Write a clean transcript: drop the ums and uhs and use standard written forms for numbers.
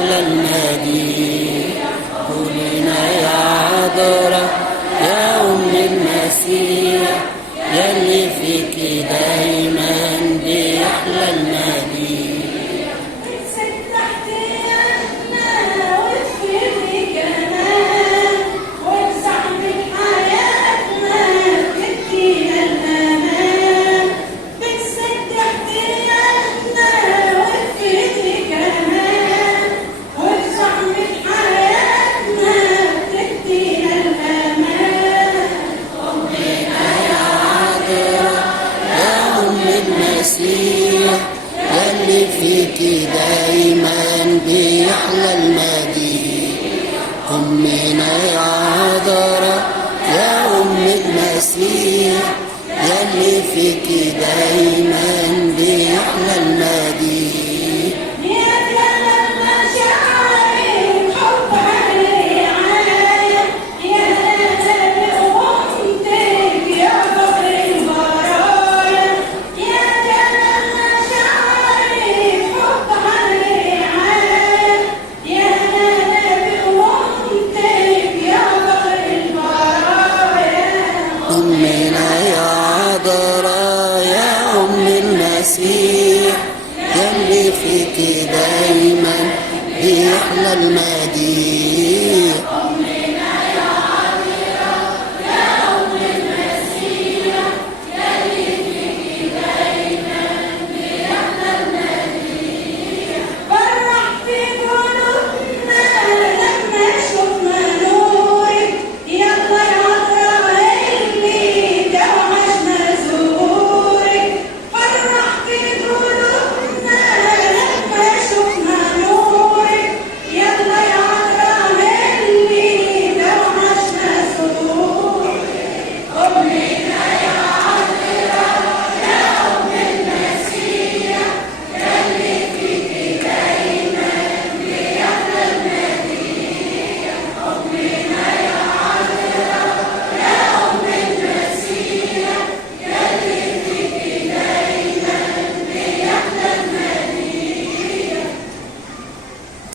بيحلى المديح. قولنا يا عذراء يا أم المسيح، يلي فيكي دايما بيحلى المديح. يلي فيكي دايما بيحلى المديح. أمنا يا عذراء يا أم المسيح، يلي فيكي دايما بيحلى المديح. أمنا يا عذراء يا أم المسيح، يلي فيكي دايما بيحلى المديح.